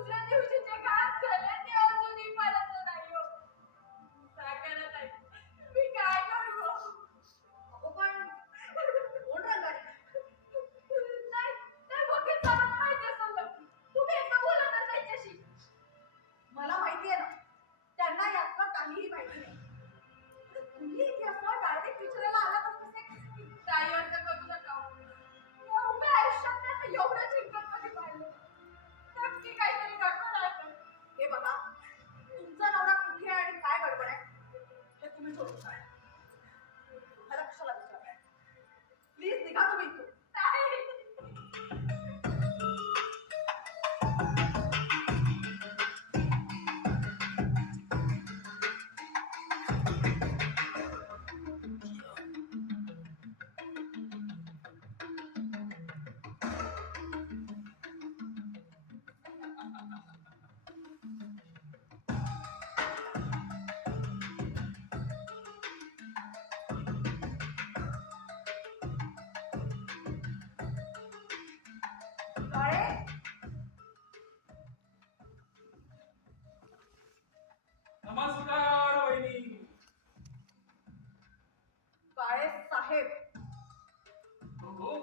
Gujarati please निकाल नमस्कार वहिनी. काळे साहेब हो हो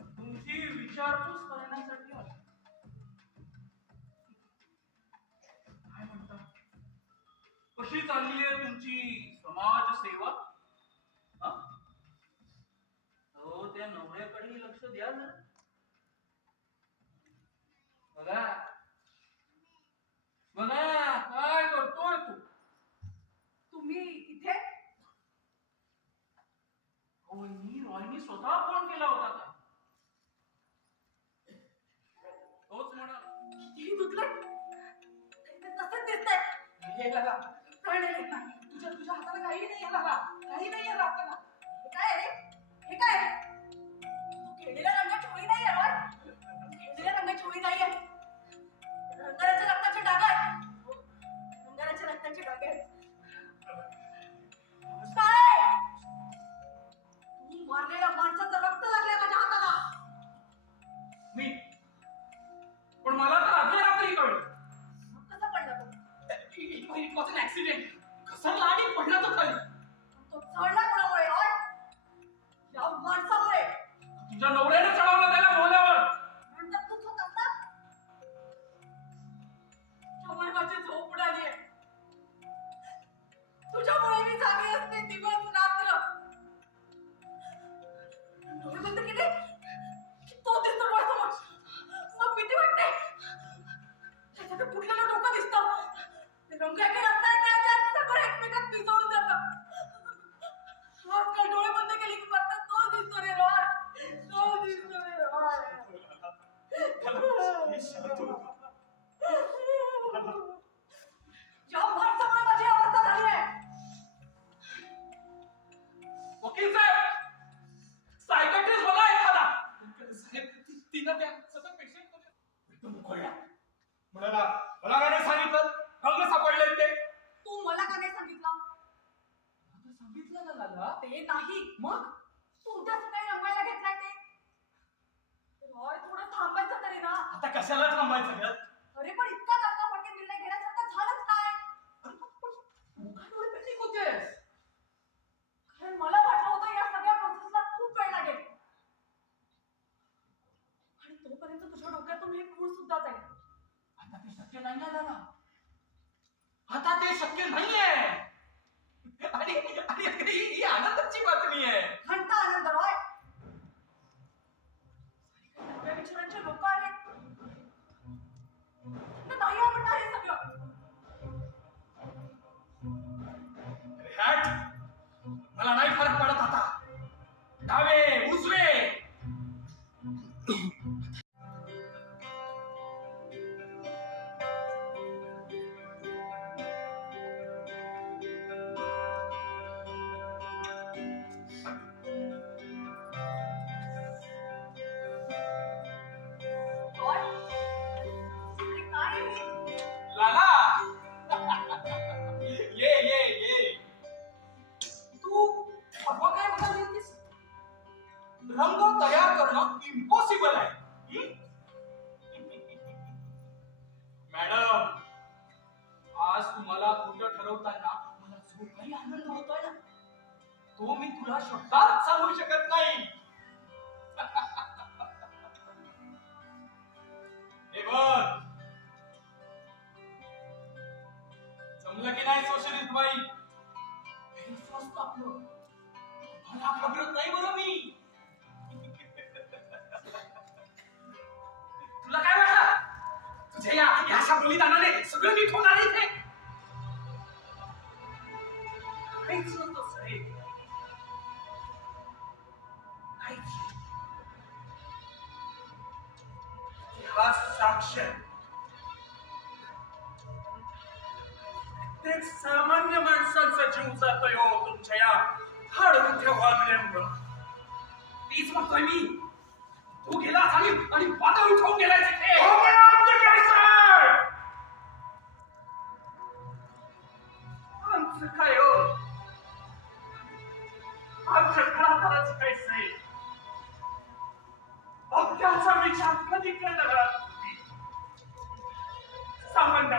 तुमची विचारपूस करण्यासाठी काय म्हणता? कशी चालली 一等一了吧一等一了吧 सुद्धा जाईल आता ते शक्य नाही ना दादा. आता ते शक्य नाहीये. ही- आनंदाची बातमी आहे. आनंद रॉय विचारांचे लोक आहेत. नाही आवडणार हे सगळं. मला नाही फरक पडत आता. डावे उजवे. रंग तयार करणं इम्पॉसिबल आहे. मॅडम आज तुम्हाला खोटं ठरवताना मला जो काही आनंद होतोय ना तो मी तुला शब्दात सांगू शकत नाही. अशा बलिदानाने सगळं नीट होणार इथे. काहीच नव्हतं साहेब. साक्ष. आहे. सामान्य माणसांचा जीव जातोय हो तुमच्या या हाडमुठ्या वागण्यामुळं. तीच म्हणतोय मी. तू गेलास आणि आणि वादळ उठवून गेलाय तिथे. हो,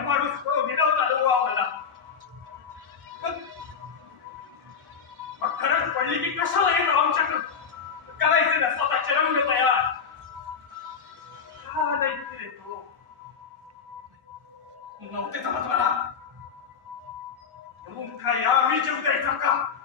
माणूस विनोद अनुभवा मला खरंच पडली की कशाला हे रामचक्र करायचे ना स्वतःचे रंग तयार. हा नाही हो. नव्हते समज मला. म्हणून काय या मी जीव द्यायचा का?